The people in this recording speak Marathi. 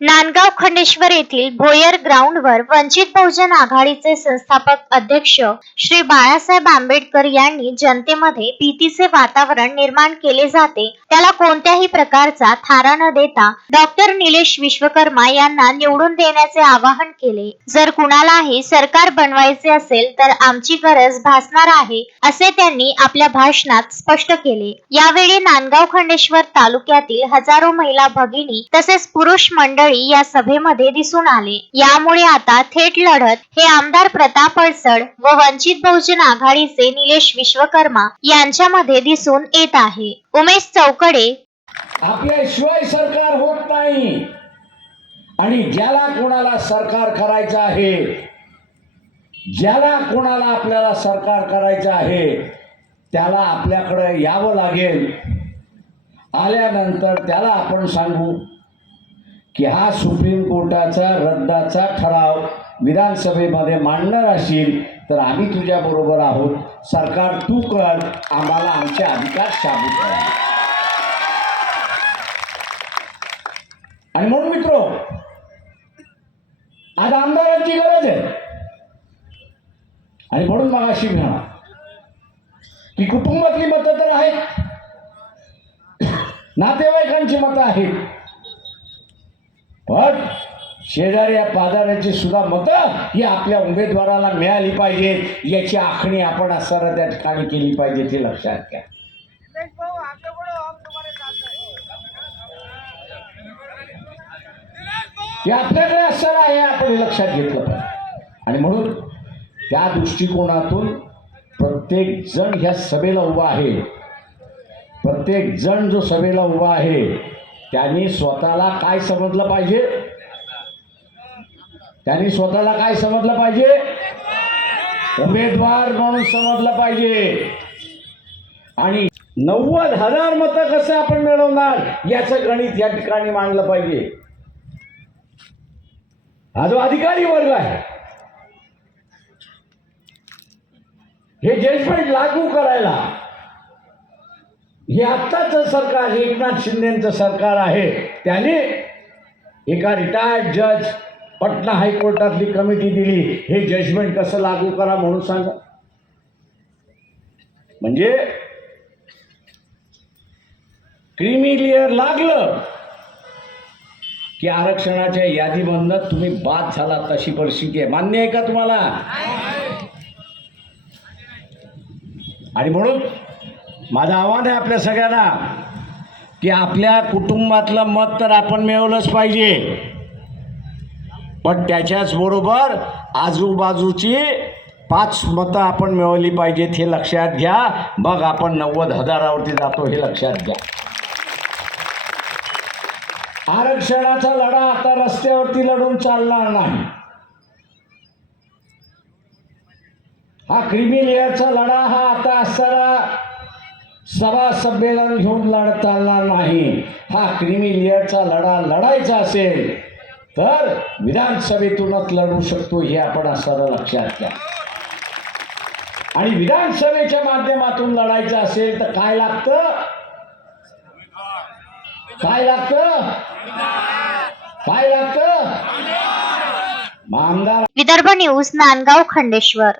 नांदगाव खंडेश्वर येथील भोयर ग्राउंडवर वंचित बहुजन आघाडीचे संस्थापक अध्यक्ष श्री बाळासाहेब आंबेडकर यांनी जनतेमध्ये भीतीचे वातावरण निर्माण केले जाते. त्याला कोणत्याही प्रकारचा थारा न देता डॉक्टर निलेश विश्वकर्मा यांना निवडून देण्याचे आवाहन केले. जर कुणालाही सरकार बनवायचे असेल तर आमची गरज भासणार आहे असे त्यांनी आपल्या भाषणात स्पष्ट केले. यावेळी नांदगाव खंडेश्वर तालुक्यातील हजारो महिला भगिनी तसेच पुरुष मंडळ मंडळी या सभेमध्ये दिसून आले. यामुळे आता थेट लढत हे आमदार प्रताप अडसड व वंचित बहुजन आघाडीचे निलेश विश्वकर्मा यांच्यामध्ये दिसून येत आहे. उमेश चौकडे. आपल्याशिवाय सरकार होत नाही. आणि ज्याला कोणाला सरकार करायचं आहे ज्याला कोणाला आपल्याला सरकार करायचं आहे त्याला आपल्याकडे यावं लागेल. आल्यानंतर त्याला आपण सांगू. की हा सुप्रीम कोर्टाचा रद्दाचा ठराव विधानसभेमध्ये मांडणार असेल तर आम्ही तुझ्या बरोबर आहोत. सरकार तू कर आम्हाला आमचे अधिकार शाबूत करा. आणि म्हणून मित्र आज आमदारांची गरज आहे. आणि म्हणून मला अशी म्हणा की कुटुंबातली मतं तर आहेत. नातेवाईकांची मतं आहेत. पण शेजाऱ्या पाजाऱ्याची सुद्धा मतं ही आपल्या उमेदवाराला मिळाली पाहिजेत याची आखणी आपण असताना त्या ठिकाणी केली पाहिजे ती लक्षात घ्या. हे आपल्याकडे असणार आहे आपण लक्षात घेतलं पाहिजे. आणि म्हणून त्या दृष्टिकोनातून प्रत्येक जण ह्या सभेला उभा आहे. प्रत्येक जण जो सभेला उभा आहे त्यांनी स्वतःला काय समजलं पाहिजे? त्यांनी स्वतःला काय समजलं पाहिजे? उमेदवार म्हणून समजलं पाहिजे. आणि नव्वद हजार मतं कसं आपण मिळवणार याचं गणित या ठिकाणी मांडलं पाहिजे. हा जो अधिकारी वर्ग आहे हे जजमेंट लागू करायला हे आत्ताच सरकार हे एकनाथ शिंदेचं सरकार आहे त्याने एका रिटायर्ड जज पटना हायकोर्टातली कमिटी दिली. हे जजमेंट कसं लागू करा म्हणून सांगा. म्हणजे क्रिमिलियर लागलं की आरक्षणाच्या यादीमधनं तुम्ही बाद झाला तशी परिस्थिती आहे. मान्य आहे का तुम्हाला? आणि म्हणून माझं आव्हान आहे आपल्या सगळ्यांना की आपल्या कुटुंबातलं मत तर आपण मिळवलंच पाहिजे. पण त्याच्याच बरोबर आजूबाजूची पाच मतं आपण मिळवली पाहिजेत हे लक्षात घ्या. मग आपण नव्वद हजारावरती जातो हे लक्षात घ्या. आरक्षणाचा लढा आता रस्त्यावरती लढून चालणार नाही. हा क्रिमिलियरचा लढा हा आता असणारा सभा संमेलन घेऊन लढत चालणार नाही. हा क्रिमिलियरचा लढा लढायचा असेल तर विधानसभेतूनच लढू शकतो हे आपण असं लक्षात घ्या. आणि विधानसभेच्या माध्यमातून लढायचं असेल तर काय लागतं? काय लागतं? काय लागतं? आमदार विदर्भ न्यूज नांदगाव खंडेश्वर.